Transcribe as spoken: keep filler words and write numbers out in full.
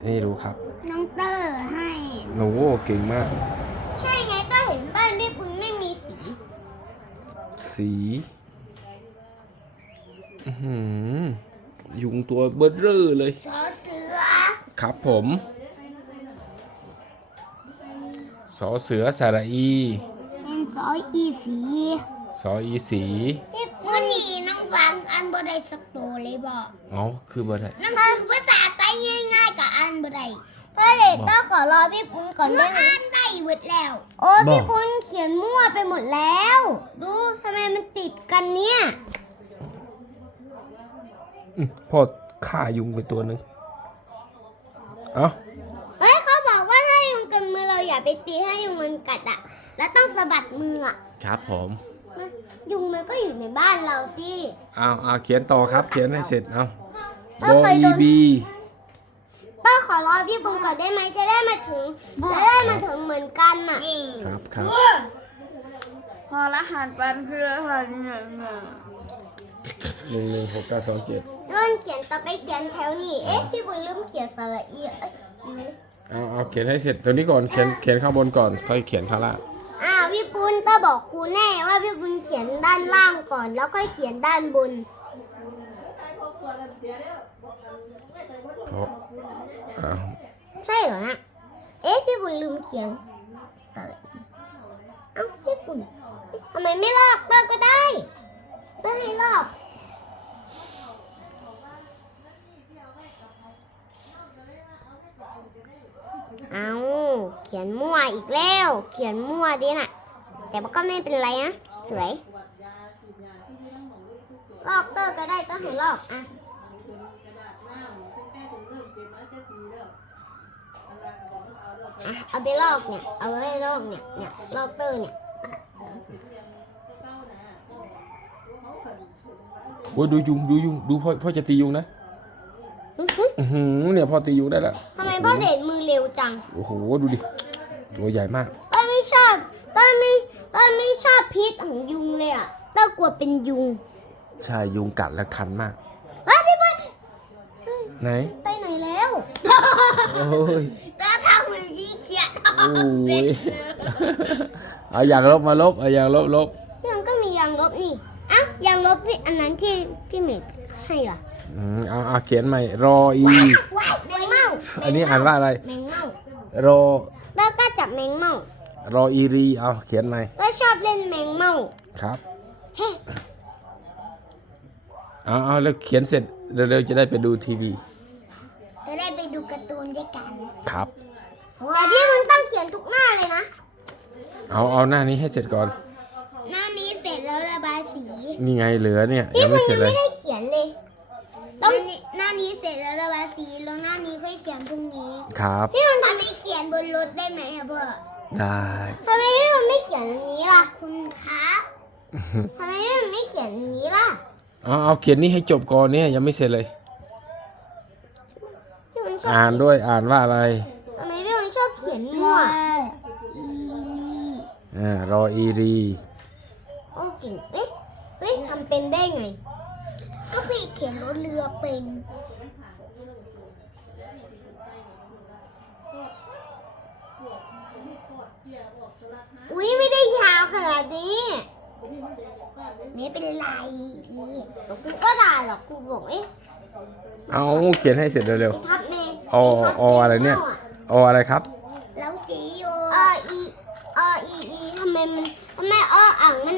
ไม่รู้ครับน้องเตอร์ให้โอ้เก่งมากใช่ไงเตอร์เห็นบ้านพี่ปุ้นไม่มีสีสีอือยุงตัวเบิดเร่อเลยสอเสือครับผมสอเสือสระอีเป็นสออีสีสออีสีมื่อนี้น้องฟังอันบ่ได้สักตัวเลยบอกอ๋อคือบ่ได้หนังสือภาษาไทยง่ายๆกับอันบ่ได้ก็เลยต้องขอรอพี่ปุ้นก่อนด้วยอ่านได้หมดแล้วโอ้พี่ปุ้นเขียนมั่วไปหมดแล้วดูทำไมมันติดกันเนี่ยพ่อฆ่ายุงไปตัวหนึ่งเอ้าเฮ้ยเขาบอกว่าถ้ายุงกัดมือเราอย่าไปตีให้ยุงมันกัดอ่ะแล้วต้องสะบัดมืออ่ะครับผมยุงมันก็อยู่ในบ้านเราสิเอาเอาเขียนต่อครับเขียนให้เสร็จเอาโบอีบีต้องขอรอพี่ปุ้นก่อนได้ไหมจะได้มาถึงจะได้มาถึงเหมือนกันอ่ะครับครับพอรหัสวันคือรหัสหนึ่งหนึ่งหนึ่งหนึ่งหกเก้าสองเจ็ดเริ่มเขียนต่อไปเขียนแถวนี้เอ๊ะพี่ปุ้นลืมเขียนสระอีเอาเอาเขียนให้เสร็จตัวนี้ก่อนเขียนเขียนข้างบนก่อนค่อยเขียนข้างล่างอ้าวพี่ปุ้นต้าบอกครูแน่ว่าพี่ปุ้นเขียนด้านล่างก่อนแล้วค่อยเขียนด้านบนเพราะอ้าวใช่เหรอนะเอ๊ะพี่ปุ้นลืมเขียนอะไรเอ้าพี่ปุ้นทำไมไม่ลอกเลิกก็ได้ได้ให้ลอกเอาเขียนมั่วอีกแล้วเขียนมั่วดิน่ะแต่มันก็ไม่เป็นไรนะสวยลอกเตอร์ก็ได้ก็ให้ลอกอ่ะอ่ะเอาไปลอกเนี่ยเอาไว้ลอกเนี่ยเนี่ยลอกเตอร์เนี่ยโอ้ยดูยุงดูยุงดูพ่อพ่อจะตียุงนะอือหือเนี่ยพ่อตียุงได้แล้วทำไมพ่อเด็ดมือเร็วจังโอ้โหดูดิตัวใหญ่มากต้นไม่ชอบต้นไม่ต้นไม่ชอบพิษของยุงเลยอ่ะต้นกลัวเป็นยุงใช่ยุงกัดแล้วคันมากเฮ้ยพี่บอลไหนไปไหนแล้วโอ้ยตาทำเหมือนพี่เขียนโอ้ยเอาอย่างลบมาลบเอาอย่างลบลบยังก็มียางลบนี่อ่ะยางลบพี่อันนั้นที่พี่เมย์ให้เหรออืมเอาเอาเขียนใหม่รออีแมงเม่าอันนี้อ่านว่าอะไรแมงเม่ารอแล้วก็จับแมงเม่ารออีรีเอาเขียนใหม่ก็ชอบเล่นแมงเม่าครับเอาเอาแล้วเขียนเสร็จเร็วๆจะได้ไปดูทีวีจะได้ไปดูการ์ตูนด้วยกันครับแต่พี่มึงต้องเขียนทุกหน้าเลยนะเอาเอาหน้านี้ให้เสร็จก่อนหน้านี้เสร็จแล้วระบายสีนี่ไงเหลือเนี่ยพี่มึงยังไม่ได้เขียนเลยต้องหน้านี้เสร็จแล้วระบายสีแล้วหน้านี้ค่อยเขียนพรุ่งนี้ครับพี่มึงทำไมเขียนบนรถได้ไหมครับพ่อได้ทำไมพี่มึงไม่เขียนอันนี้ล่ะคุณคะทำไมพี่มึงไม่เขียนอันนี้ล่ะเอาเอาเขียนนี่ให้จบก่อนเนี่ยยังไม่เสร็จเลยอ่านด้วยอ่านว่าอะไรทำไมพี่มึงชอบเขียนมั่วอ่ารออีรีโอ้เก่งเอ๊ะเฮ้ยทำเป็นได้ไงก็พี่เขียนรถเรือเป็นอุ้ยไม่ได้ยาวขนาดนี้ไม่เป็นไรกูก็ได้หรอกกูบอกเอ๊ะเอาเขียนให้เสร็จเร็วๆทับเมงอออะไรเนี่ยออะไรครับแล้วสีโออีออีอีทำไมมันทำไมออ่างมัน